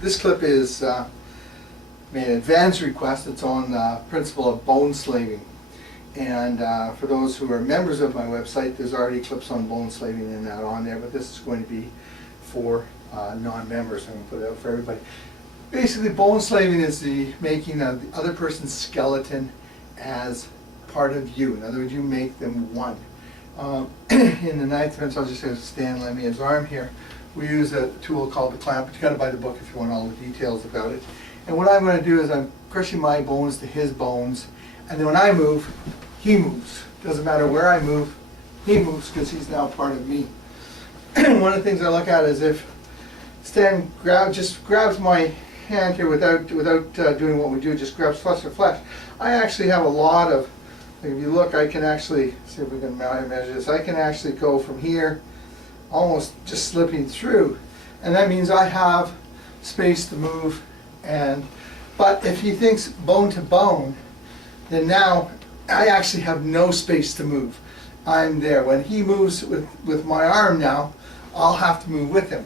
This clip is made an advance request. It's on the principle of bone slaving. And for those who are members of my website, there's already clips on bone slaving and that on there, but this is going to be for non-members. I'm going to put it out for everybody. Basically, bone slaving is the making of the other person's skeleton as part of you. In other words, you make them one. In the ninth sense, I'll just say Stan lend me his arm here. We use a tool called the clamp, but you got to buy the book if you want all the details about it. And what I'm going to do is I'm crushing my bones to his bones, and then when I move, he moves. Doesn't matter where I move, he moves because he's now part of me. One of the things I look at is if Stan just grabs my hand here without doing what we do, just grabs flesh to flesh. I actually have a lot of, if you look, I can actually, see if we can measure this, I can actually go from here, almost just slipping through. And that means I have space to move. But if he thinks bone to bone, then now I actually have no space to move. I'm there. When he moves with my arm now, I'll have to move with him.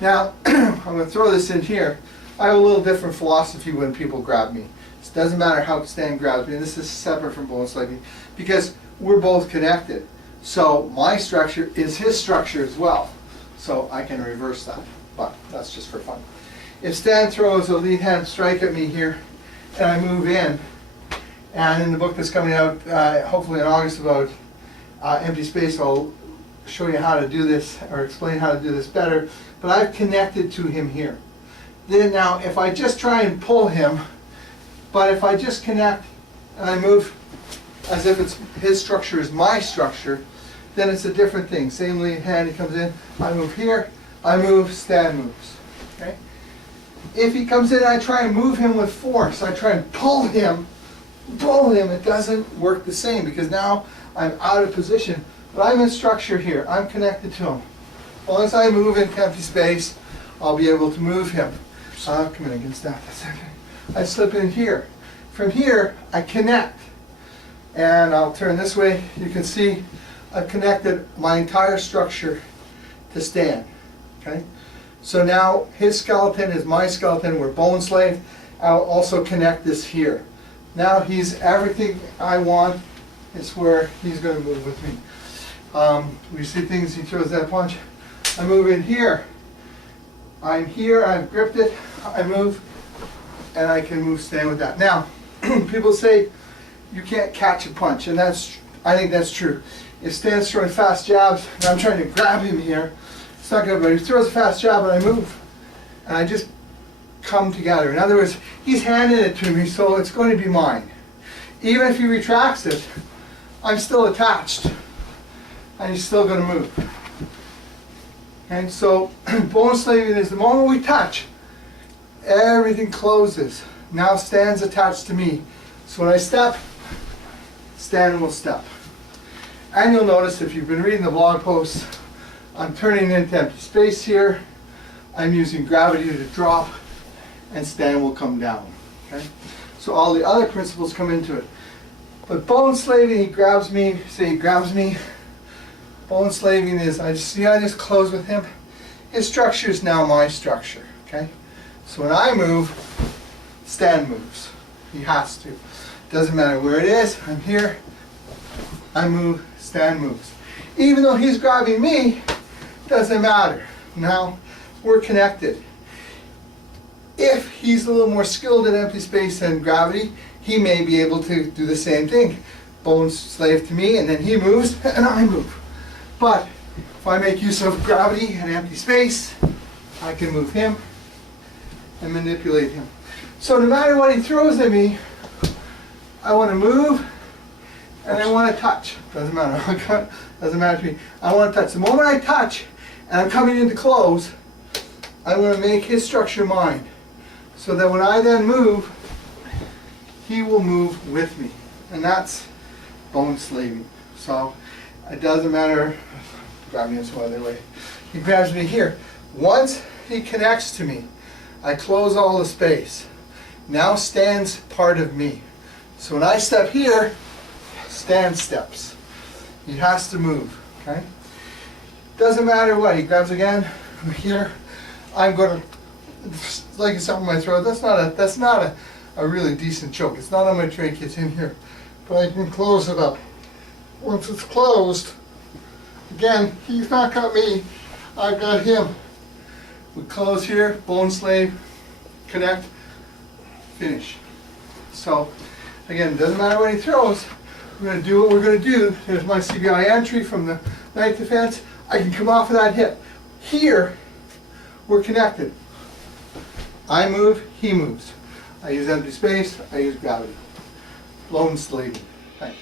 Now, I'm going to throw this in here. I have a little different philosophy when people grab me. It doesn't matter how Stan grabs me. This is separate from bone slaving because we're both connected. So my structure is his structure as well. So I can reverse that, but that's just for fun. If Stan throws a lead hand strike at me here and I move in, and in the book that's coming out hopefully in August about empty space, I'll show you how to do this or explain how to do this better, but I've connected to him here. Then now if I just try and pull him, but if I just connect and I move as if it's his structure is my structure, then it's a different thing. Same lead hand, he comes in, I move here, I move, Stan moves. Okay? If he comes in and I try and move him with force, I try and pull him, it doesn't work the same because now I'm out of position, but I'm in structure here, I'm connected to him. As long as I move into empty space, I'll be able to move him. I'll come in against that a second. I slip in here. From here, I connect. And I'll turn this way. You can see I've connected my entire structure to Stan. Okay? So now his skeleton is my skeleton. We're bone slave. I'll also connect this here. Now he's everything I want. It's where he's going to move with me. We see things, he throws that punch. I move in here. I'm here, I've gripped it, I move, and I can move Stan with that. Now, people say you can't catch a punch, and I think that's true. If Stan's throwing fast jabs, and I'm trying to grab him here, it's not good, but he throws a fast jab and I move, and I just come together. In other words, he's handing it to me, so it's going to be mine. Even if he retracts it, I'm still attached, and he's still going to move. And so, bone slaving is the moment we touch, everything closes. Now Stan's attached to me. So when I step, Stan will step. And you'll notice if you've been reading the blog posts, I'm turning into empty space here. I'm using gravity to drop, and Stan will come down. Okay? So all the other principles come into it. But bone slaving, he grabs me, say he grabs me. Bone slaving is, I just close with him. His structure is now my structure, okay? So when I move, Stan moves. He has to. Doesn't matter where it is, I'm here, I move, Stan moves. Even though he's grabbing me, doesn't matter. Now, we're connected. If he's a little more skilled in empty space than gravity, he may be able to do the same thing. Bone slave to me, and then he moves, and I move. But if I make use of gravity and empty space, I can move him and manipulate him. So no matter what he throws at me, I want to move and I want to touch. Doesn't matter. Doesn't matter to me. I want to touch. The moment I touch and I'm coming into close, I'm going to make his structure mine. So that when I then move, he will move with me. And that's bone slaving. So it doesn't matter, grab me in some other way. He grabs me here. Once he connects to me, I close all the space. Now Stan's part of me. So when I step here, Stan steps. He has to move, okay? Doesn't matter what, he grabs again, here. I'm gonna, like it's up in my throat, that's not a really decent choke. It's not on my trach, it's in here. But I can close it up. Once it's closed, again, he's not got me, I've got him. We close here, bone slave, connect, finish. So, again, doesn't matter what he throws, we're going to do what we're going to do. There's my CBI entry from the night defense. I can come off of that hip. Here, we're connected. I move, he moves. I use empty space, I use gravity. Bone slaving. Thanks.